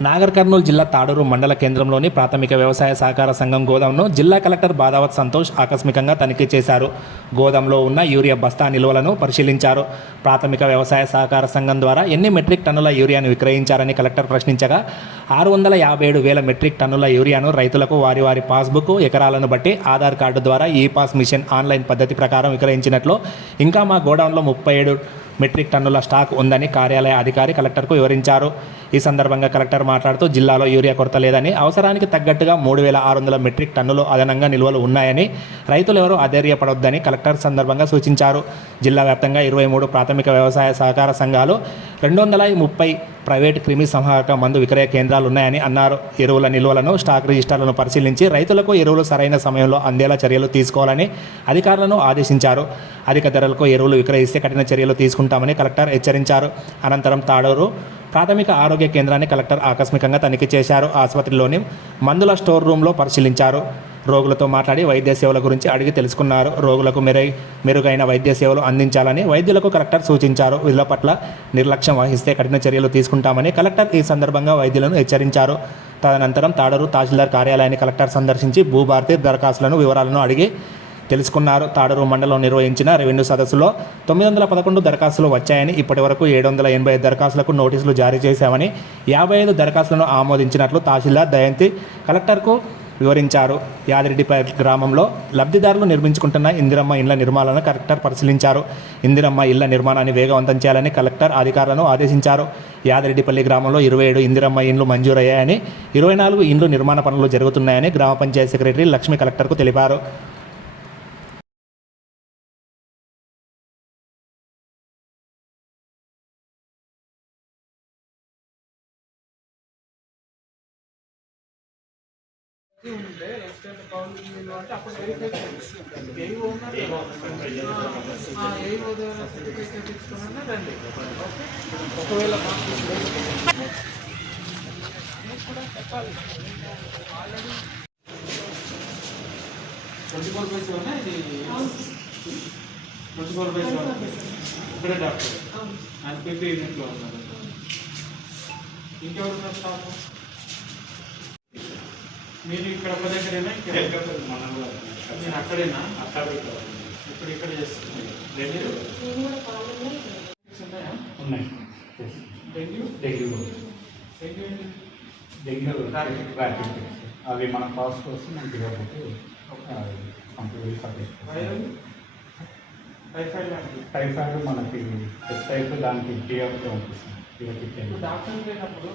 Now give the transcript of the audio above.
నాగర్ కర్నూలు జిల్లా తాడూరు మండల కేంద్రంలోని ప్రాథమిక వ్యవసాయ సహకార సంఘం గోదాంను జిల్లా కలెక్టర్ బాదావత్ సంతోష్ ఆకస్మికంగా తనిఖీ చేశారు. గోదాంలో ఉన్న యూరియా బస్తా నిల్వలను పరిశీలించారు. ప్రాథమిక వ్యవసాయ సహకార సంఘం ద్వారా ఎన్ని మెట్రిక్ టన్నుల యూరియాను విక్రయించారని కలెక్టర్ ప్రశ్నించగా ఆరు వందల యాభై ఏడు వేల మెట్రిక్ టన్నుల యూరియాను రైతులకు వారి వారి పాస్బుక్ ఎకరాలను బట్టి ఆధార్ కార్డు ద్వారా ఈ పాస్ మిషన్ ఆన్లైన్ పద్ధతి ప్రకారం విక్రయించినట్లు ఇంకా మా గోడౌన్లో ముప్పై ఏడు మెట్రిక్ టన్నుల స్టాక్ ఉందని కార్యాలయ అధికారి కలెక్టర్కు వివరించారు. ఈ సందర్భంగా కలెక్టర్ మాట్లాడుతూ జిల్లాలో యూరియా కొరత లేదని అవసరానికి తగ్గట్టుగా మూడు వేల ఆరు వందల మెట్రిక్ టన్నులు అదనంగా నిల్వలు ఉన్నాయని రైతులు ఎవరూ అధైర్యపడొద్దని కలెక్టర్ సందర్భంగా సూచించారు. జిల్లా వ్యాప్తంగా ఇరవై మూడు ప్రాథమిక వ్యవసాయ సహకార సంఘాలు రెండు వందల ముప్పై ప్రైవేట్ క్రిమి సంహారక మందు విక్రయ కేంద్రాలు ఉన్నాయని అన్నారు. ఎరువుల నిల్వలను స్టాక్ రిజిస్టర్లను పరిశీలించి రైతులకు ఎరువులు సరైన సమయంలో అందేలా చర్యలు తీసుకోవాలని అధికారులను ఆదేశించారు. అధిక ధరలకు ఎరువులు విక్రయిస్తే కఠిన చర్యలు తీసుకుంటామని కలెక్టర్ హెచ్చరించారు. అనంతరం తాడూరు ప్రాథమిక ఆరోగ్య కేంద్రాన్ని కలెక్టర్ ఆకస్మికంగా తనిఖీ చేశారు. ఆసుపత్రిలోని మందుల స్టోర్ రూమ్లో పరిశీలించారు. రోగులతో మాట్లాడి వైద్య సేవల గురించి అడిగి తెలుసుకున్నారు. రోగులకు మెరై మెరుగైన వైద్య సేవలు అందించాలని వైద్యులకు కలెక్టర్ సూచించారు. విధుల పట్ల నిర్లక్ష్యం వహిస్తే కఠిన చర్యలు తీసుకుంటామని కలెక్టర్ ఈ సందర్భంగా వైద్యులను హెచ్చరించారు. తదనంతరం తాడూరు తహసీల్దార్ కార్యాలయాన్ని కలెక్టర్ సందర్శించి భూభారతి దరఖాస్తులను వివరాలను అడిగి తెలుసుకున్నారు. తాడూరు మండలం నిర్వహించిన రెవెన్యూ సదస్సులో తొమ్మిది వందల పదకొండు దరఖాస్తులు వచ్చాయని ఇప్పటి వరకు ఏడు వందల ఎనభై ఐదు దరఖాస్తులకు నోటీసులు జారీ చేశామని యాభై ఐదు దరఖాస్తులను ఆమోదించినట్లు తహసీల్దార్ దయంతి కలెక్టర్కు వివరించారు. యాదిరెడ్డిపేట గ్రామంలో లబ్ధిదారులు నిర్మించుకుంటున్న ఇందిరమ్మ ఇళ్ళ నిర్మాణాలను కలెక్టర్ పరిశీలించారు. ఇందిరమ్మ ఇళ్ళ నిర్మాణాన్ని వేగవంతం చేయాలని కలెక్టర్ అధికారులను ఆదేశించారు. యాదిరెడ్డిపల్లి గ్రామంలో ఇరవై ఏడు ఇందిరమ్మ ఇండ్లు మంజూరయ్యాయని ఇరవై నాలుగు ఇండ్లు నిర్మాణ పనులు జరుగుతున్నాయని గ్రామ పంచాయతీ సెక్రటరీ లక్ష్మీ కలెక్టర్కు తెలిపారు. ఉంటే ఎక్స్టెంట్ కౌంట్ మీరు అంటే అప్పుడు వెరిఫై చేయండి ఏ ఉన్నారు ఏ ఉదయం సర్టిఫికేట్ తెచ్చుకున్నా రండి ఓకే ఒకవేళ మాకు మీకు కూడా చెప్పాలి already twenty four by seven ఇది ట్వంటీ ఫోర్ బై సెవెన్ ఇక్కడే డాక్టర్ ఆయన పెద్ద యూనిట్లో ఉన్నారు ఇంకెవరు ఉన్నారు స్టాఫ్ మీరు ఇక్కడ ఒక దగ్గరేనా? ఇక్కడ? నేను అక్కడేనా? అక్కడ ఇప్పుడు ఇక్కడ డెంగ్యూ? ఉన్నాయా. డెంగ్యూ డెంగ్యూ డెంగ్యూ అవి మన కాస్ట్ కోసం మనకి టైఫాయిడ్ టైఫాయిడ్ మనకి టెస్ట్ అయితే దానికి టీఆర్పీ పంపిస్తాం. ఇప్పుడు టీఆర్పీ డాక్టర్ లేనప్పుడు